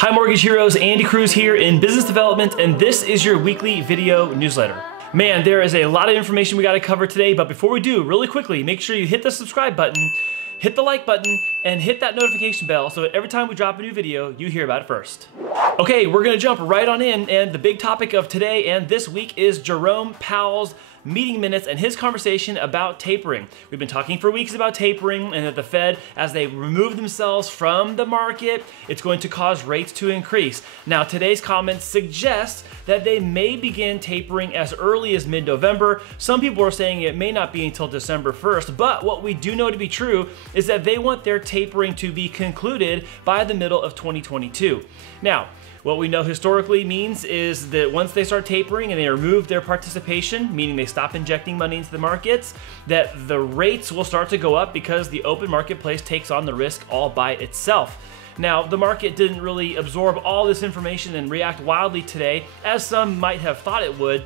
Hi Mortgage Heroes, Andy Cruz here in business development, and this is your weekly video newsletter. Man, there is a lot of information we got to cover today, but before we do, really quickly, make sure you hit the subscribe button, hit the like button, and hit that notification bell so that every time we drop a new video, you hear about it first. Okay, we're gonna jump right on in, and the big topic of today and this week is Jerome Powell's meeting minutes and his conversation about tapering. We've been talking for weeks about tapering and that the Fed, as they remove themselves from the market, it's going to cause rates to increase. Now, today's comments suggest that they may begin tapering as early as mid-November. Some people are saying it may not be until December 1st, but what we do know to be true is that they want their tapering to be concluded by the middle of 2022. Now, what we know historically means is that once they start tapering and they remove their participation, meaning they stop injecting money into the markets, that the rates will start to go up because the open marketplace takes on the risk all by itself. Now, the market didn't really absorb all this information and react wildly today, as some might have thought it would,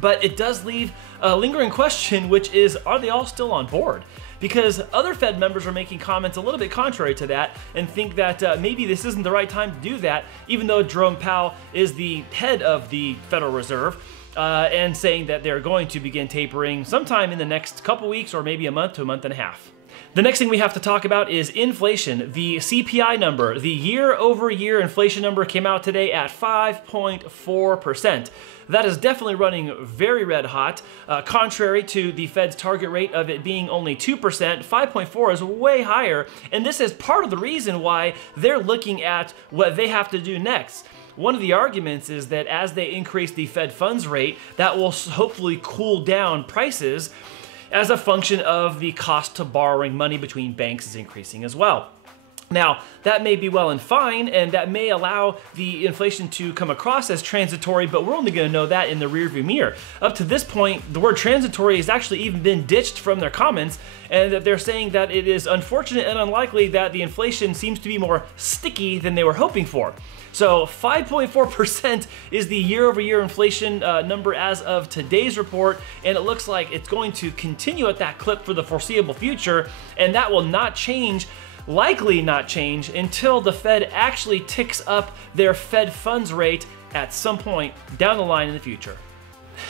but it does leave a lingering question, which is, are they all still on board? Because other Fed members are making comments a little bit contrary to that and think that maybe this isn't the right time to do that, even though Jerome Powell is the head of the Federal Reserve, and saying that they're going to begin tapering sometime in the next couple weeks or maybe a month to a month and a half. The next thing we have to talk about is inflation. The CPI number, the year-over-year inflation number, came out today at 5.4%. That is definitely running very red hot. Contrary to the Fed's target rate of it being only 2%, 5.4 is way higher, and this is part of the reason why they're looking at what they have to do next. One of the arguments is that as they increase the Fed funds rate, that will hopefully cool down prices as a function of the cost to borrowing money between banks is increasing as well. Now, that may be well and fine, and that may allow the inflation to come across as transitory, but we're only going to know that in the rearview mirror. Up to this point, the word transitory has actually even been ditched from their comments, and that they're saying that it is unfortunate and unlikely that the inflation seems to be more sticky than they were hoping for. So 5.4% is the year-over-year inflation number as of today's report, and it looks like it's going to continue at that clip for the foreseeable future, and that will not change, likely not change, until the Fed actually ticks up their Fed funds rate at some point down the line in the future.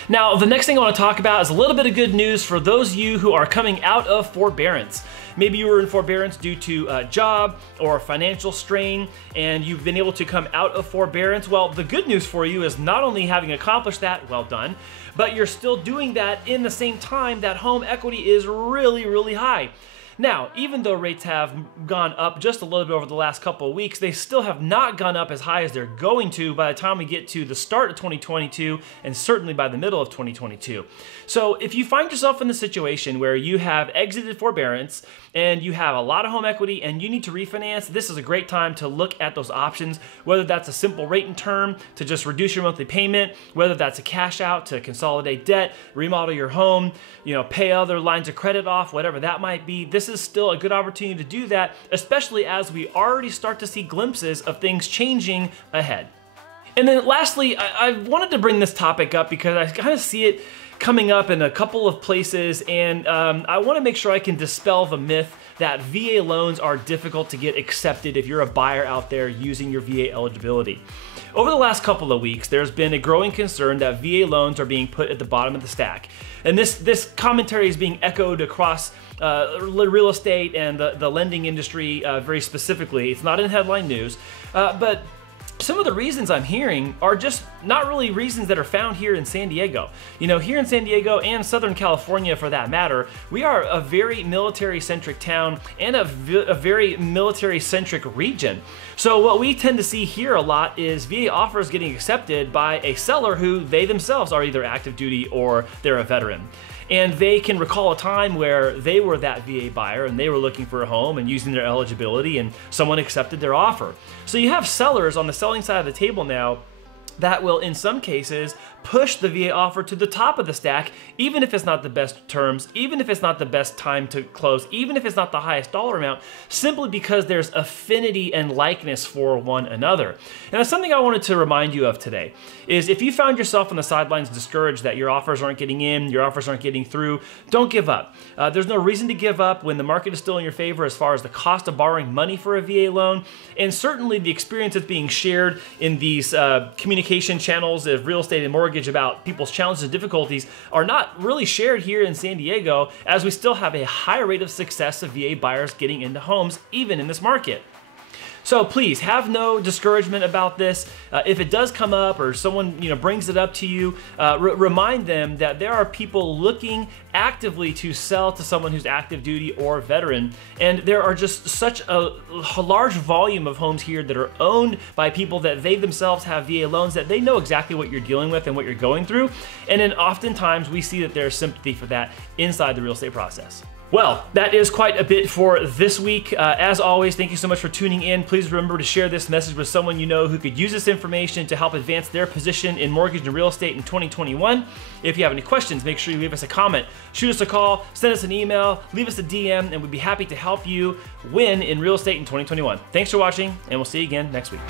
Now, the next thing I want to talk about is a little bit of good news for those of you who are coming out of forbearance. Maybe you were in forbearance due to a job or a financial strain, and you've been able to come out of forbearance. Well, the good news for you is not only having accomplished that, well done, but you're still doing that in the same time that home equity is really, really high. Now, even though rates have gone up just a little bit over the last couple of weeks, they still have not gone up as high as they're going to by the time we get to the start of 2022 and certainly by the middle of 2022. So if you find yourself in the situation where you have exited forbearance and you have a lot of home equity and you need to refinance, this is a great time to look at those options, whether that's a simple rate and term to just reduce your monthly payment, whether that's a cash out to consolidate debt, remodel your home, pay other lines of credit off, whatever that might be. This is still a good opportunity to do that, especially as we already start to see glimpses of things changing ahead. And then lastly, I wanted to bring this topic up because I kind of see it coming up in a couple of places, and I want to make sure I can dispel the myth that VA loans are difficult to get accepted if you're a buyer out there using your VA eligibility. Over the last couple of weeks, there's been a growing concern that VA loans are being put at the bottom of the stack. And this commentary is being echoed across real estate and the lending industry very specifically. It's not in headline news, but some of the reasons I'm hearing are just not really reasons that are found here in San Diego. Here in San Diego and Southern California for that matter, we are a very military-centric town and a very military-centric region. So what we tend to see here a lot is VA offers getting accepted by a seller who they themselves are either active duty or they're a veteran. And they can recall a time where they were that VA buyer and they were looking for a home and using their eligibility and someone accepted their offer. So you have sellers on the selling side of the table now that will in some cases push the VA offer to the top of the stack, even if it's not the best terms, even if it's not the best time to close, even if it's not the highest dollar amount, simply because there's affinity and likeness for one another. And that's something I wanted to remind you of today, is if you found yourself on the sidelines discouraged that your offers aren't getting in, your offers aren't getting through, don't give up. There's no reason to give up when the market is still in your favor as far as the cost of borrowing money for a VA loan, and certainly the experience that's being shared in these communication channels of real estate and mortgage about people's challenges and difficulties are not really shared here in San Diego, as we still have a high rate of success of VA buyers getting into homes, even in this market. So please have no discouragement about this. If it does come up or someone brings it up to you, remind them that there are people looking actively to sell to someone who's active duty or veteran. And there are just such a large volume of homes here that are owned by people that they themselves have VA loans, that they know exactly what you're dealing with and what you're going through. And then oftentimes we see that there's sympathy for that inside the real estate process. Well, that is quite a bit for this week. As always, thank you so much for tuning in. Please remember to share this message with someone you know who could use this information to help advance their position in mortgage and real estate in 2021. If you have any questions, make sure you leave us a comment, shoot us a call, send us an email, leave us a DM, and we'd be happy to help you win in real estate in 2021. Thanks for watching, and we'll see you again next week.